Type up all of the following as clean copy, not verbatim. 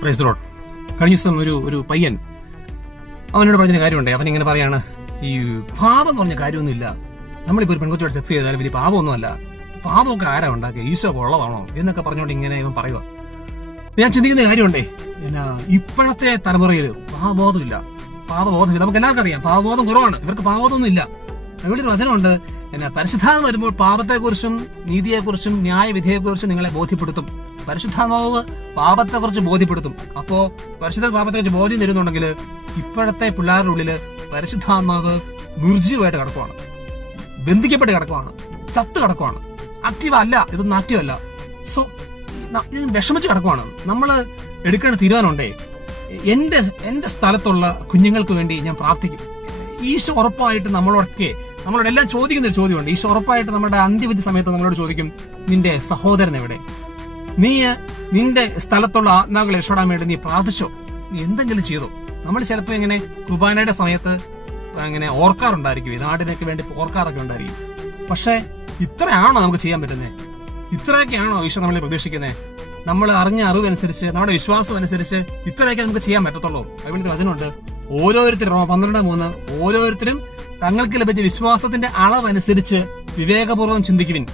Praise the Lord. കഴിഞ്ഞ ദിവസം ഒരു പയ്യൻ അവനോട് പറഞ്ഞ കാര്യമുണ്ടേ. അവനിങ്ങനെ പറയാണ്, ഈ പാപം എന്ന് പറഞ്ഞ കാര്യമൊന്നുമില്ല, നമ്മളിപ്പോൾ ഒരു പെൺകുട്ടിയോട് സെക്സ് ചെയ്താലും വലിയ പാപമൊന്നുമല്ല, പാപമൊക്കെ ആരാ ഉണ്ടാക്കുക, ഈശോ ഉള്ളതാണോ എന്നൊക്കെ പറഞ്ഞുകൊണ്ട് ഇങ്ങനെ ഇവൻ പറയുക. ഞാൻ ചിന്തിക്കുന്ന കാര്യമുണ്ടേ, പിന്നെ ഇപ്പോഴത്തെ തലമുറയിൽ പാപബോധമില്ല. നമുക്ക് എല്ലാവർക്കും അറിയാം, പാപബോധം കുറവാണ്. ഇവർക്ക് പാപബോധമൊന്നും ഇല്ല. ഇവിടെ ഒരു വചനമുണ്ട്, പരിശുദ്ധാത്മ വരുമ്പോൾ പാപത്തെക്കുറിച്ചും നീതിയെക്കുറിച്ചും ന്യായവിധിയെക്കുറിച്ചും നിങ്ങളെ ബോധ്യപ്പെടുത്തും. പരിശുദ്ധാത്മാവ് പാപത്തെക്കുറിച്ച് ബോധ്യപ്പെടുത്തും. അപ്പോ പരിശുദ്ധ പാപത്തെക്കുറിച്ച് ബോധ്യം തരുന്നുണ്ടെങ്കിൽ ഇപ്പോഴത്തെ പിള്ളേരുടെ ഉള്ളില് പരിശുദ്ധാത്മാവ് നിർജീവമായിട്ട് കിടക്കുവാണ്, ബന്ധിക്കപ്പെട്ട് കിടക്കുവാണ്, ചത്ത് കിടക്കുവാണ്. ആക്റ്റീവ് അല്ല, ഇതൊന്നും ആക്റ്റീവ് അല്ല. സോ ഇത് വിഷമിച്ച് കിടക്കുവാണ്. നമ്മൾ എടുക്കേണ്ട തീരുമാനമുണ്ടേ, എന്റെ സ്ഥലത്തുള്ള കുഞ്ഞുങ്ങൾക്ക് വേണ്ടി ഞാൻ പ്രാർത്ഥിക്കും. ഈശോ ഉറപ്പായിട്ട് നമ്മളോട് എല്ലാം ചോദിക്കുന്ന ഒരു ചോദ്യമുണ്ട്. ഈശോ ഉറപ്പായിട്ട് നമ്മുടെ അന്ത്യവിധി സമയത്ത് നമ്മളോട് ചോദിക്കും, നിന്റെ സഹോദരൻ എവിടെ? നിന്റെ സ്ഥലത്തുള്ള ആത്മാക്കളെ രക്ഷപ്പെടാൻ വേണ്ടി നീ പ്രാർത്ഥിച്ചോ? നീ എന്തെങ്കിലും ചെയ്തോ? നമ്മൾ ചിലപ്പോൾ ഇങ്ങനെ കുർബാനയുടെ സമയത്ത് അങ്ങനെ ഓർക്കാറുണ്ടായിരിക്കും, ഈ നാടിനൊക്കെ വേണ്ടി ഓർക്കാറൊക്കെ ഉണ്ടായിരിക്കും. പക്ഷെ ഇത്രയാണോ നമുക്ക് ചെയ്യാൻ പറ്റുന്നത്? ഇത്രയൊക്കെയാണോ ഈശോ നമ്മളെ പ്രതീക്ഷിക്കുന്നത്? നമ്മൾ അറിഞ്ഞ അറിവനുസരിച്ച്, നമ്മുടെ വിശ്വാസം അനുസരിച്ച് ഇത്രയൊക്കെ നമുക്ക് ചെയ്യാൻ പറ്റത്തുള്ളൂ. ബൈബിളിൽ വചനമുണ്ട്, ഓരോരുത്തരും 12:3, ഓരോരുത്തരും തങ്ങൾക്ക് ലഭിച്ച വിശ്വാസത്തിന്റെ അളവനുസരിച്ച് വിവേകപൂർവ്വം ചിന്തിക്കുവിൻ.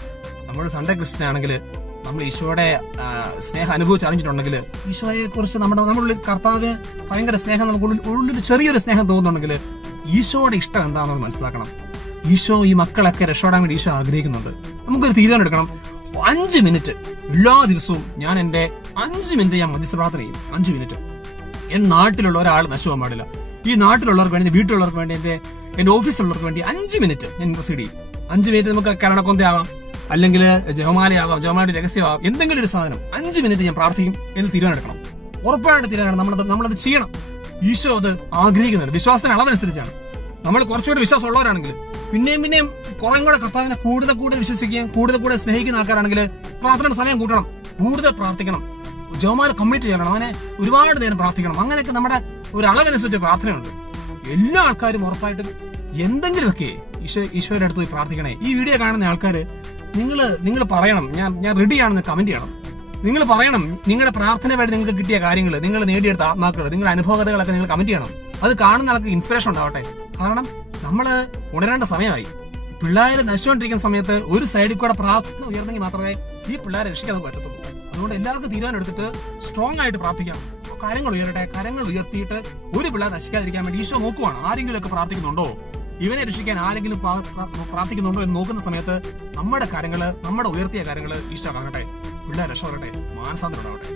നമ്മൾ സൺഡേ ക്രിസ്ത്യൻ ആണെങ്കിൽ, നമ്മൾ ഈശോയുടെ സ്നേഹം അനുഭവിച്ച് അറിഞ്ഞിട്ടുണ്ടെങ്കിൽ, ഈശോയെ കുറിച്ച് നമ്മളുള്ളിൽ കർത്താവ് ഭയങ്കര സ്നേഹം, നമുക്കുള്ളിൽ ചെറിയൊരു സ്നേഹം തോന്നുന്നുണ്ടെങ്കിൽ ഈശോയുടെ ഇഷ്ടം എന്താണെന്ന് മനസ്സിലാക്കണം. ഈശോ ഈ മക്കളൊക്കെ രക്ഷപ്പെടാൻ വേണ്ടി ഈശോ ആഗ്രഹിക്കുന്നുണ്ട്. നമുക്കൊരു തീരുമാനം എടുക്കണം. 5 മിനിറ്റ് എല്ലാ ദിവസവും ഞാൻ 5 മിനിറ്റ് ഞാൻ മധ്യസ്ഥ പ്രാർത്ഥന ചെയ്യും. 5 മിനിറ്റ്. എന്റെ നാട്ടിലുള്ള ഒരാൾ നശിക്കാൻ പാടില്ല. ഈ നാട്ടിലുള്ളവർക്ക് വേണ്ടി, വീട്ടിലുള്ളവർക്ക് വേണ്ടി, എന്റെ ഓഫീസിലുള്ളവർക്ക് വേണ്ടി 5 മിനിറ്റ് ഞാൻ ഇൻട്രസ്റ്റ് ചെയ്യും. 5 മിനിറ്റ് നമുക്ക് കരണക്കൊന്തയാവാം, അല്ലെങ്കിൽ ജപമാലയാവാം, ജപമാലയുടെ രഹസ്യമാവാം, എന്തെങ്കിലും ഒരു സാധനം. 5 മിനിറ്റ് ഞാൻ പ്രാർത്ഥിക്കും എന്ന് തീരുമാനം എടുക്കണം. ഉറപ്പായിട്ട് തീരുമാനം നമ്മളത് ചെയ്യണം. ഈശോ അത് ആഗ്രഹിക്കുന്നുണ്ട്. വിശ്വാസത്തിന് അളവനുസരിച്ചാണ്. നമ്മൾ കുറച്ചുകൂടി വിശ്വാസം ഉള്ളവരാണെങ്കിൽ, പിന്നെയും കുറെ കൂടെ കർത്താവിനെ കൂടുതൽ വിശ്വസിക്കുകയും കൂടുതൽ സ്നേഹിക്കുന്ന ആൾക്കാരാണെങ്കിൽ പ്രാർത്ഥനയുടെ സമയം കൂട്ടണം, കൂടുതൽ പ്രാർത്ഥിക്കണം, ജപമാല കമ്മിറ്റ് ചെയ്യണം, അവനെ ഒരുപാട് നേരം പ്രാർത്ഥിക്കണം. അങ്ങനെയൊക്കെ നമ്മുടെ ഒരു അളവനുസരിച്ച് പ്രാർത്ഥനയുണ്ട്. എല്ലാ ആൾക്കാരും ഉറപ്പായിട്ടും എന്തെങ്കിലുമൊക്കെ ഈശോയുടെ അടുത്ത് പോയി പ്രാർത്ഥിക്കണേ. ഈ വീഡിയോ കാണുന്ന ആൾക്കാര് നിങ്ങൾ പറയണം, ഞാൻ റെഡിയാണെന്ന് കമന്റ് ചെയ്യണം. നിങ്ങൾ പറയണം നിങ്ങളുടെ പ്രാർത്ഥന വഴി നിങ്ങൾക്ക് കിട്ടിയ കാര്യങ്ങൾ, നിങ്ങൾ നേടിയെടുത്ത ആത്മാക്കൾ, നിങ്ങളുടെ അനുഭവകഥകളൊക്കെ നിങ്ങൾ കമന്റ് ചെയ്യണം. അത് കാണുന്ന ആൾക്ക് ഇൻസ്പിറേഷൻ ഉണ്ടാവട്ടെ. കാരണം നമ്മള് ഉണരേണ്ട സമയമായി. പിള്ളേര് നശിച്ചുകൊണ്ടിരിക്കുന്ന സമയത്ത് ഒരു സൈഡിൽ കൂടെ പ്രാർത്ഥന ഉയർന്നെങ്കിൽ മാത്രമേ ഈ പിള്ളേരെ രക്ഷിക്കാൻ പറ്റത്തുള്ളൂ. അതുകൊണ്ട് എല്ലാവർക്കും തീരുമാനം എടുത്തിട്ട് സ്ട്രോങ് ആയിട്ട് പ്രാർത്ഥിക്കാം. കരങ്ങൾ ഉയരട്ടെ. കരങ്ങൾ ഉയർത്തിയിട്ട് ഒരു പിള്ളേർ നശിക്കാതിരിക്കാൻ വേണ്ടി ഈശോ നോക്കുവാണ്. ആരെങ്കിലും ഒക്കെ പ്രാർത്ഥിക്കുന്നുണ്ടോ, ഇവനെ രക്ഷിക്കാൻ ആരെങ്കിലും പ്രാർത്ഥിക്കുന്നുണ്ടോ എന്ന് നോക്കുന്ന സമയത്ത് നമ്മുടെ ഉയർത്തിയ കാര്യങ്ങള് ഈശോ കാണട്ടെ. പിള്ളേർ രക്ഷപ്പെടട്ടെ. മാനസാന്തരം ഉണ്ടാവട്ടെ.